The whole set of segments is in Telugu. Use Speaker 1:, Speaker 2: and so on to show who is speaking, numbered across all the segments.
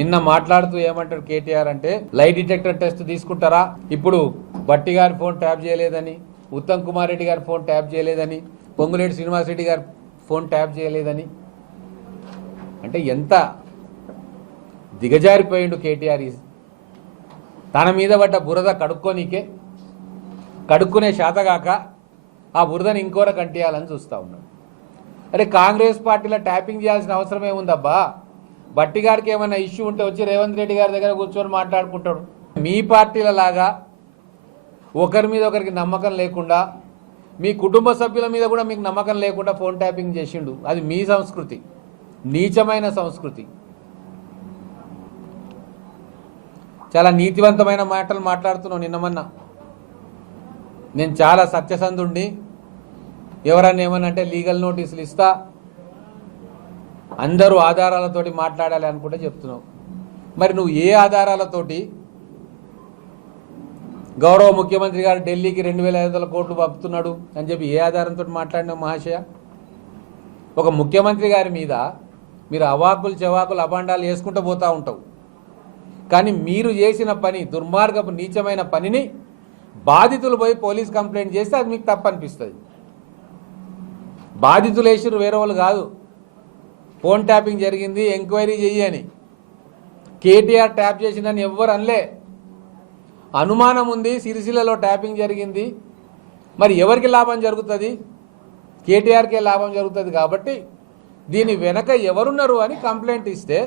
Speaker 1: నిన్న మాట్లాడుతూ ఏమంటాడు కేటీఆర్ అంటే లైట్ డిటెక్టర్ టెస్ట్ తీసుకుంటారా? ఇప్పుడు బట్టి గారి ఫోన్ ట్యాప్ చేయలేదని ఉత్తమ్ కుమార్ రెడ్డి గారి ఫోన్ ట్యాప్ చేయలేదని పొంగులేటి శ్రీనివాసరెడ్డి గారి ఫోన్ ట్యాప్ చేయలేదని. అంటే ఎంత దిగజారిపోయిండు కేటీఆర్ తన మీద పడ్డ బురద కడుక్కోనీకే కడుక్కునే శాతగాక ఆ బురదను ఇంకోర కంటియాలని చూస్తూ ఉన్నాడు. అరే కాంగ్రెస్ పార్టీలో ట్యాపింగ్ చేయాల్సిన అవసరం ఏముందబ్బా బట్టి గారికి ఏమైనా ఇష్యూ ఉంటే వచ్చి రేవంత్ రెడ్డి గారి దగ్గర కూర్చొని మాట్లాడుకుంటాడు. మీ పార్టీల లాగా ఒకరి మీద ఒకరికి నమ్మకం లేకుండా మీ కుటుంబ సభ్యుల మీద కూడా మీకు నమ్మకం లేకుండా ఫోన్ ట్యాపింగ్ చేసిండు. అది మీ సంస్కృతి. నీచమైన సంస్కృతి. చాలా నీతివంతమైన మాటలు మాట్లాడుతున్నావు నిన్నమన్నా. నేను చాలా సత్యసంధుండి ఎవరన్నా ఏమన్నా అంటే లీగల్ నోటీసులు ఇస్తా. అందరూ ఆధారాలతోటి మాట్లాడాలి అనుకుంటే చెప్తున్నావు. మరి నువ్వు ఏ ఆధారాలతోటి? గౌరవ ముఖ్యమంత్రి గారు ఢిల్లీకి రెండు వేల ఐదు వందల కోట్లు పంపుతున్నాడు అని చెప్పి ఏ ఆధారంతో మాట్లాడినావు మహాశయ? ఒక ముఖ్యమంత్రి గారి మీద మీరు అవాకులు చెవాకులు అభాండాలు వేసుకుంటూ పోతూ ఉంటావు. కానీ మీరు చేసిన పని దుర్మార్గపు నీచమైన పనిని బాధితులు పోయి పోలీస్ కంప్లైంట్ చేస్తే అది మీకు తప్పు అనిపిస్తుంది బాధితులు వేసిరు వేరే వాళ్ళు కాదు. ఫోన్ ట్యాపింగ్ జరిగింది ఎంక్వైరీ చెయ్యి అని. కేటీఆర్ ట్యాప్ చేసిందని ఎవ్వరు అనలే. అనుమానం ఉంది సిరిసిల్లలో ట్యాపింగ్ జరిగింది. మరి ఎవరికి లాభం జరుగుతుంది? కేటీఆర్కే లాభం జరుగుతుంది కాబట్టి దీని వెనక ఎవరున్నారు అని కంప్లైంట్ ఇస్తే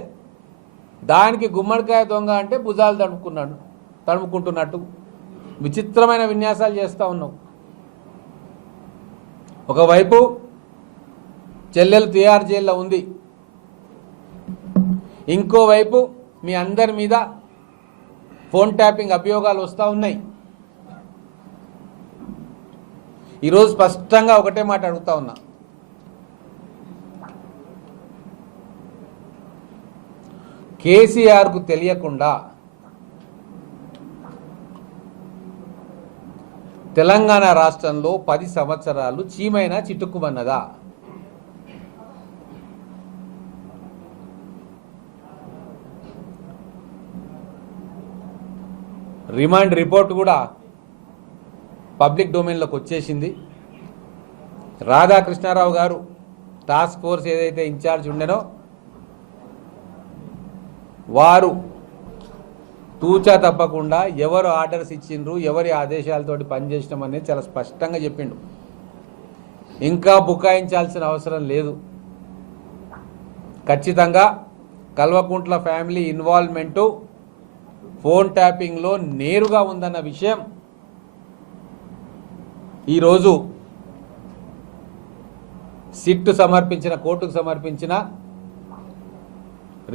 Speaker 1: దానికి గుమ్మడికాయ దొంగ అంటే భుజాలు తడుముకున్నాడు తడుముకుంటున్నట్టు. విచిత్రమైన విన్యాసాలు చేస్తూ ఉన్నావు ఒకవైపు చెల్లెలు తిహార్ జైల్లో ఉంది. ఇంకోవైపు మీ అందరి మీద ఫోన్ ట్యాపింగ్ అభియోగాలు వస్తూ ఉన్నాయి. ఈరోజు స్పష్టంగా ఒకటే మాట అడుగుతా ఉన్నా. కేసీఆర్కు తెలియకుండా తెలంగాణ రాష్ట్రంలో పది సంవత్సరాలు చీమైన చిటుక్కుమన్నదా? రిమాండ్ రిపోర్ట్ కూడా పబ్లిక్ డొమైన్లోకి వచ్చేసింది. రాధాకృష్ణారావు గారు టాస్క్ ఫోర్స్ ఏదైతే ఇన్ఛార్జ్ ఉండేనో వారు తూచా తప్పకుండా ఎవరు ఆర్డర్స్ ఇచ్చిండ్రు ఎవరి ఆదేశాలతోటి పనిచేసినాం అనేది చాలా స్పష్టంగా చెప్పిండు. ఇంకా బుకాయించాల్సిన అవసరం లేదు. ఖచ్చితంగా కల్వకుంట్ల ఫ్యామిలీ ఇన్వాల్వ్మెంటు ఫోన్ ట్యాపింగ్లో నేరుగా ఉందన్న విషయం ఈరోజు సిట్ సమర్పించిన కోర్టుకు సమర్పించిన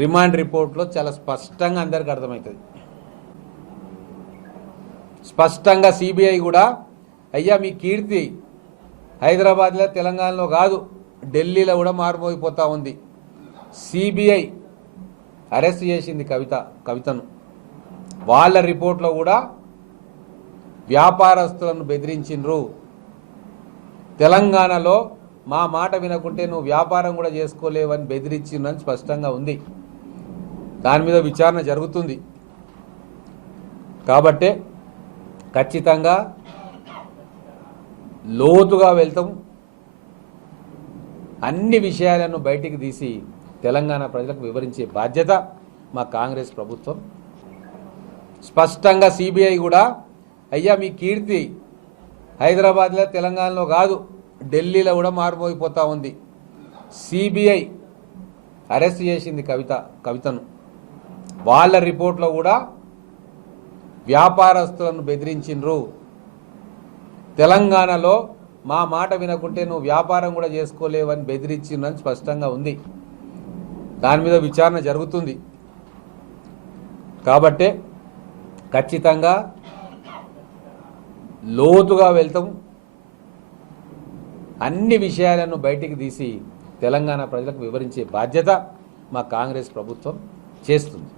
Speaker 1: రిమాండ్ రిపోర్ట్లో చాలా స్పష్టంగా అందరికీ అర్థమవుతుంది. స్పష్టంగా సిబిఐ కూడా అయ్యా మీ కీర్తి హైదరాబాద్లో తెలంగాణలో కాదు ఢిల్లీలో కూడా మారిపోయిపోతూ ఉంది. సిబిఐ అరెస్ట్ చేసింది కవిత కవితను. వాళ్ళ రిపోర్ట్లో కూడా వ్యాపారస్తులను బెదిరించిండ్రు. తెలంగాణలో మా మాట వినకుంటే నువ్వు వ్యాపారం కూడా చేసుకోలేవని బెదిరించిందని స్పష్టంగా ఉంది. దాని మీద విచారణ జరుగుతుంది. కాబట్టే ఖచ్చితంగా లోతుగా వెళ్తాం. అన్ని విషయాలను బయటికి తీసి తెలంగాణ ప్రజలకు వివరించే బాధ్యత మా కాంగ్రెస్ ప్రభుత్వం. స్పష్టంగా సిబిఐ కూడా అయ్యా మీ కీర్తి హైదరాబాద్లో తెలంగాణలో కాదు ఢిల్లీలో కూడా మారిపోయిపోతూ ఉంది. సిబిఐ అరెస్ట్ చేసింది కవిత కవితను. వాళ్ళ రిపోర్ట్లో కూడా వ్యాపారస్తులను బెదిరించిండ్రు. తెలంగాణలో మా మాట వినకుంటే నువ్వు వ్యాపారం కూడా చేసుకోలేవని బెదిరించిండ్రని స్పష్టంగా ఉంది. దాని మీద విచారణ జరుగుతుంది. కాబట్టే ఖచ్చితంగా లోతుగా వెళ్తాం. అన్ని విషయాలను బయటికి తీసి తెలంగాణ ప్రజలకు వివరించే బాధ్యత మా కాంగ్రెస్ ప్రభుత్వం చేస్తుంది.